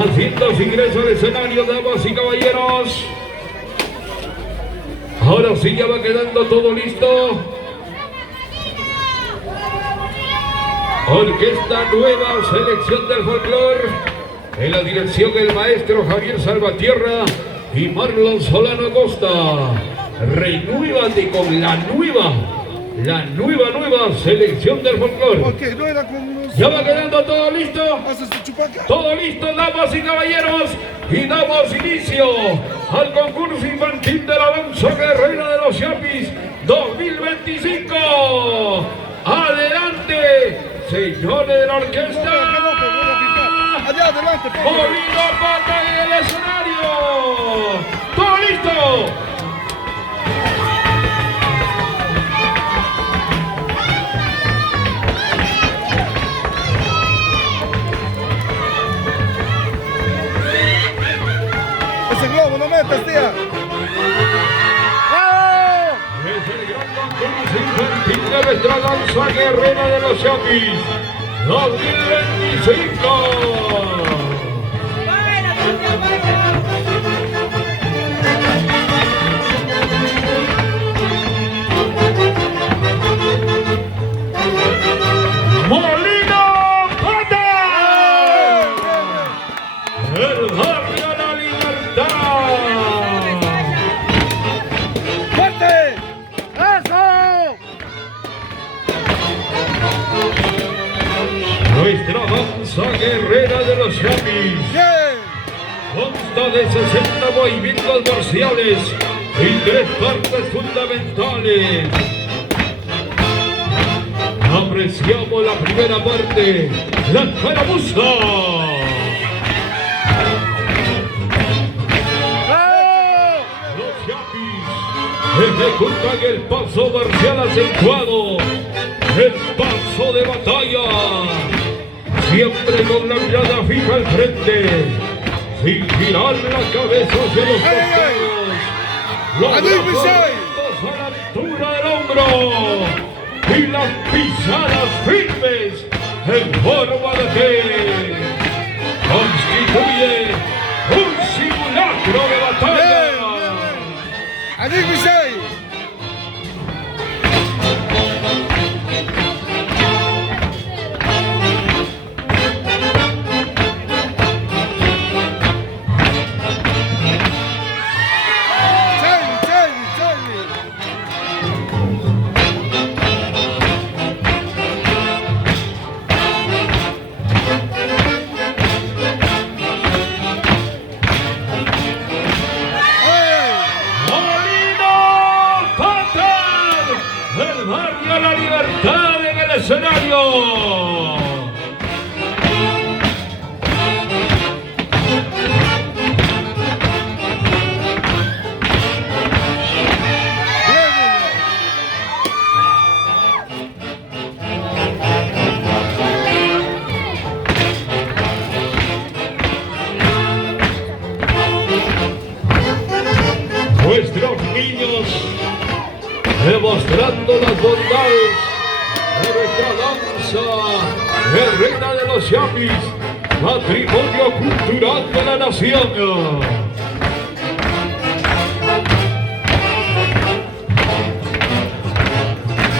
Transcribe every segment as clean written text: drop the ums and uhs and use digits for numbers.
haciendo su ingreso al escenario, damas y caballeros. Ahora sí ya va quedando todo listo. Orquesta Nueva Selección del Folclor, en la dirección del maestro Javier Salvatierra y Marlon Solano Acosta. Renuévate con la nueva Selección del Folclor. Okay, no era con unos... Ya va quedando todo listo. ¿Haces tu chupaca? Todo listo, damas y caballeros, y damos inicio al concurso infantil de la danza guerrera de los Yapis 2025. Adelante, señores de la orquesta. Allá adelante, Molino Pata en el escenario. Todo listo. Ese globo, no metas, tía. Es el gran concurso infantil de nuestra danza guerrera de los Yapis 2025. ¡Molino Pata! ¡El barrio La Libertad! ¡Fuerte! ¡Eso! Nuestra danza guerrera de los Yapis ¡Bien! consta de 60 movimientos marciales y 3 partes fundamentales. Apreciamos la primera parte, la caramuza. Los Yapis ejecutan el paso marcial acentuado, el paso de batalla, siempre con la mirada fija al frente, sin girar la cabeza hacia los costados, los brazos a la altura del hombro y las pisadas firmes en forma de T. Constituye un simulacro de batalla. ¡Allí, Visay! La Libertad en el escenario. Nuestros niños demostrando las bondades de nuestra danza guerrera de los Yapis, patrimonio cultural de la nación.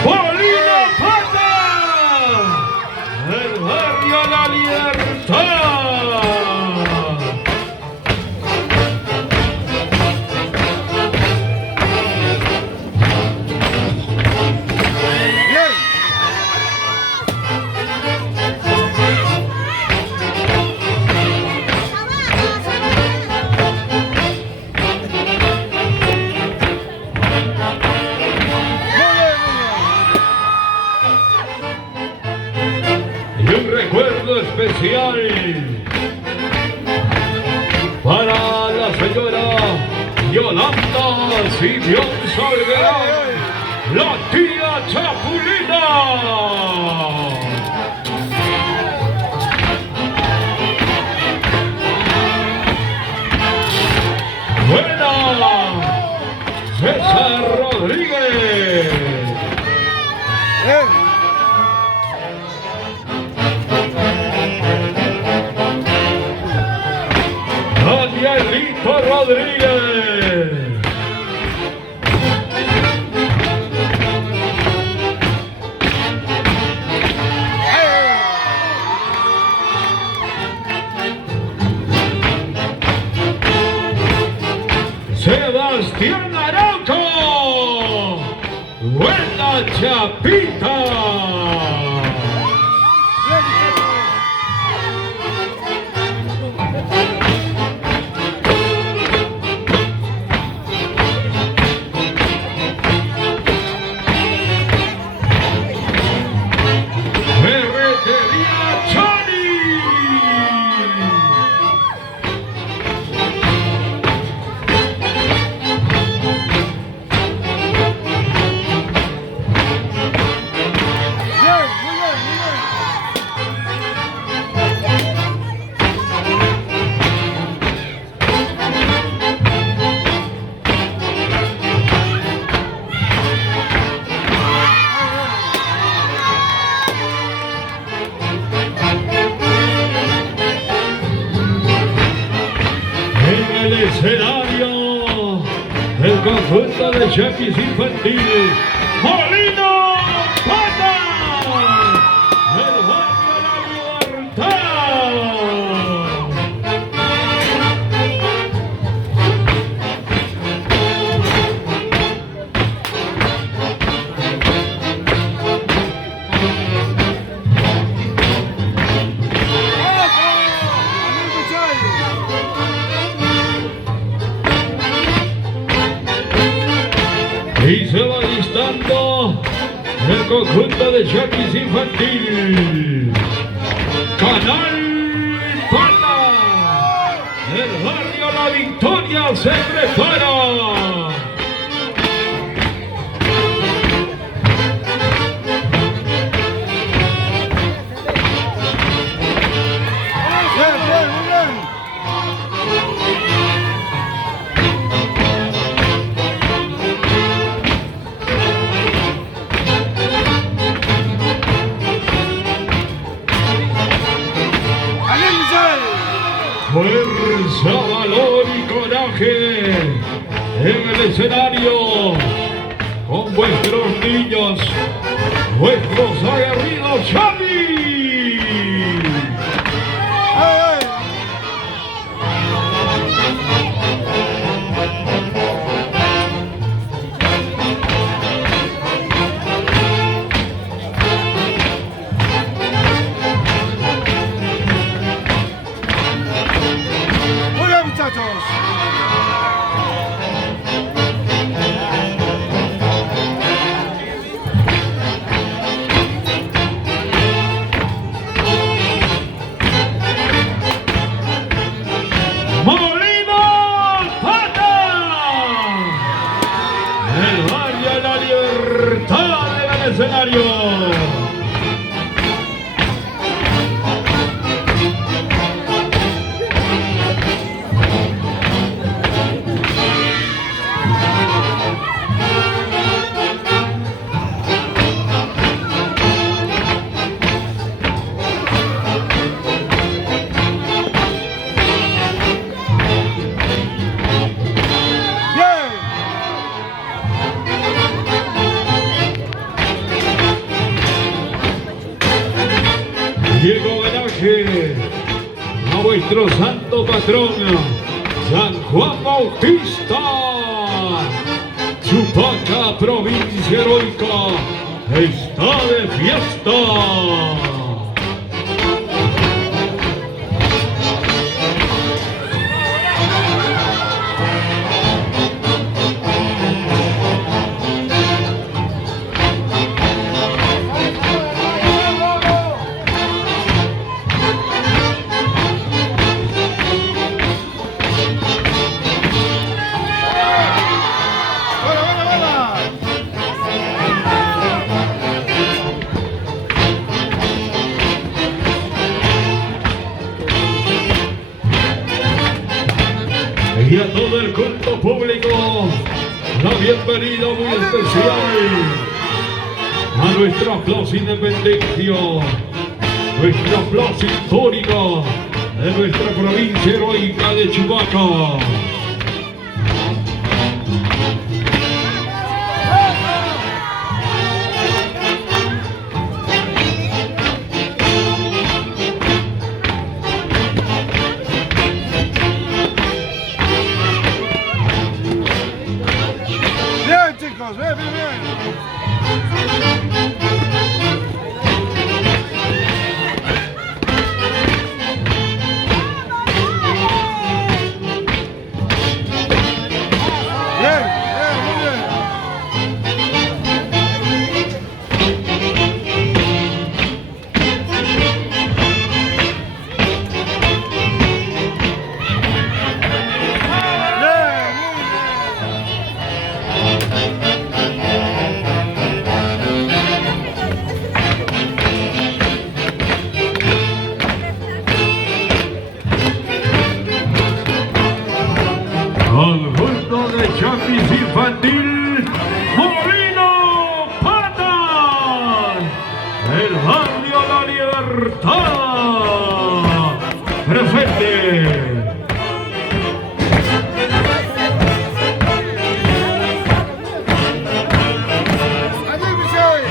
¡Molino Pata! El barrio La Libertad. Un recuerdo especial para la señora Yolanda Simeón Salguerán, la tía Chapulina. Buena, César Rodríguez. Rodríguez. Sebastián Araujo. Buena chapita. Escenario el conjunto de Chapis infantiles Molino Pata, el barrio La Libertad. Y se va listando el conjunto de Chapis infantil. Canal Pata, el barrio La Victoria se prepara. Fuerza, valor y coraje en el escenario con vuestros niños, vuestros aguerridos Chapis. Molino Pata, el barrio La Libertad en el escenario. Llegó homenaje a vuestro santo patrón, San Juan Bautista. Chupaca, provincia heroica, está de fiesta. Y a todo el culto público, la bienvenida muy especial a nuestra Plaza Independencia, nuestra plaza histórica de nuestra provincia heroica de Chupaca. vamos, bien, bien, bien. Bien, bien, muy bien. Bien, muy bien. Conjunto de Chapis Infantil, Molino Patas, el barrio La Libertad, presente. Allí, Michelle.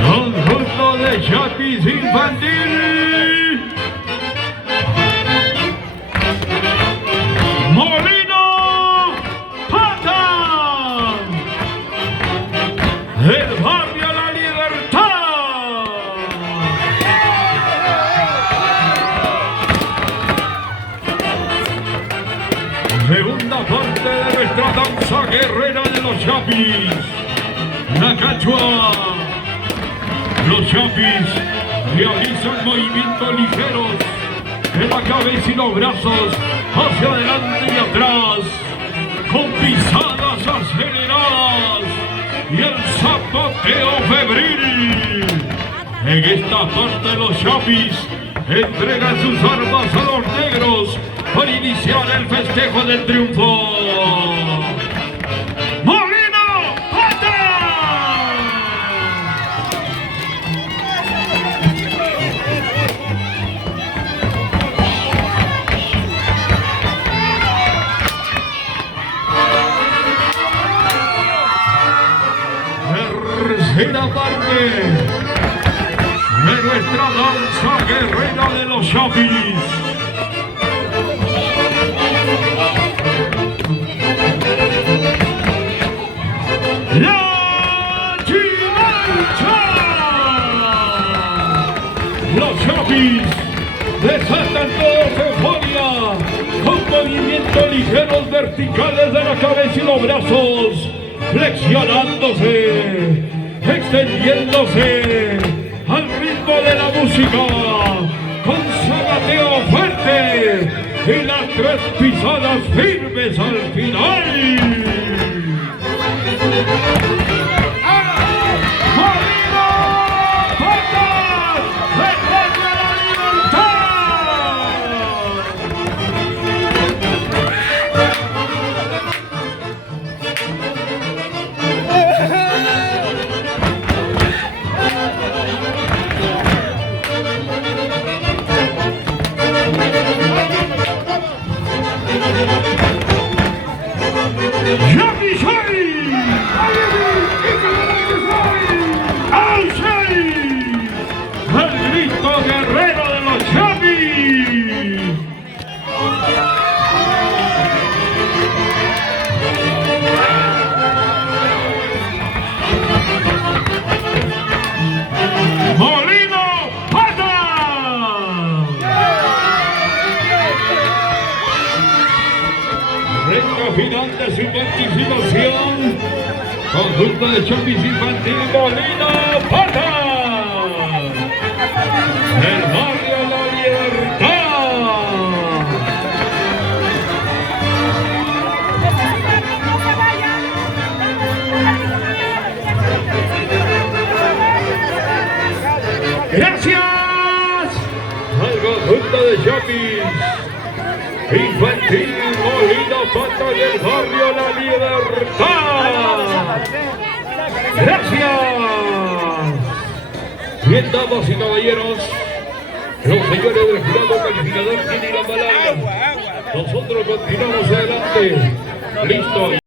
Conjunto de Chapis Infantil, Molino Patas, el barrio La Libertad. Segunda parte de nuestra danza guerrera de los Chapis, la cachua. Los Chapis realizan movimientos ligeros de la cabeza y los brazos hacia adelante y atrás, con pisadas aceleradas y el zapateo febril. En esta parte los Chapis entregan sus armas a los negros para iniciar el festejo del triunfo. ¡Molino Patas! Tercera parte de nuestra danza guerrera de los Chapis. La Chimancha. Los Chapis desatan toda su euforia con movimientos ligeros verticales de la cabeza y los brazos, flexionándose, extendiéndose al ritmo de la música, con zagateo fuerte y las tres pisadas firmes al final. ¡Molino Patas! ¡Recuerda la ¡Yapi soy! ¡Ay, soy! ¡El grito guerrero de los Chapis! ¡Molino Patas! Recta final de su participación, conjunto de Chapis Infantil, Molino Patas, el barrio La Gracias al conjunto de Chapis. Infantil Molino Pato y el barrio La Libertad. Gracias. Bien, damas y caballeros, los señores del jurado calificador tienen la palabra. Nosotros continuamos adelante. Listo.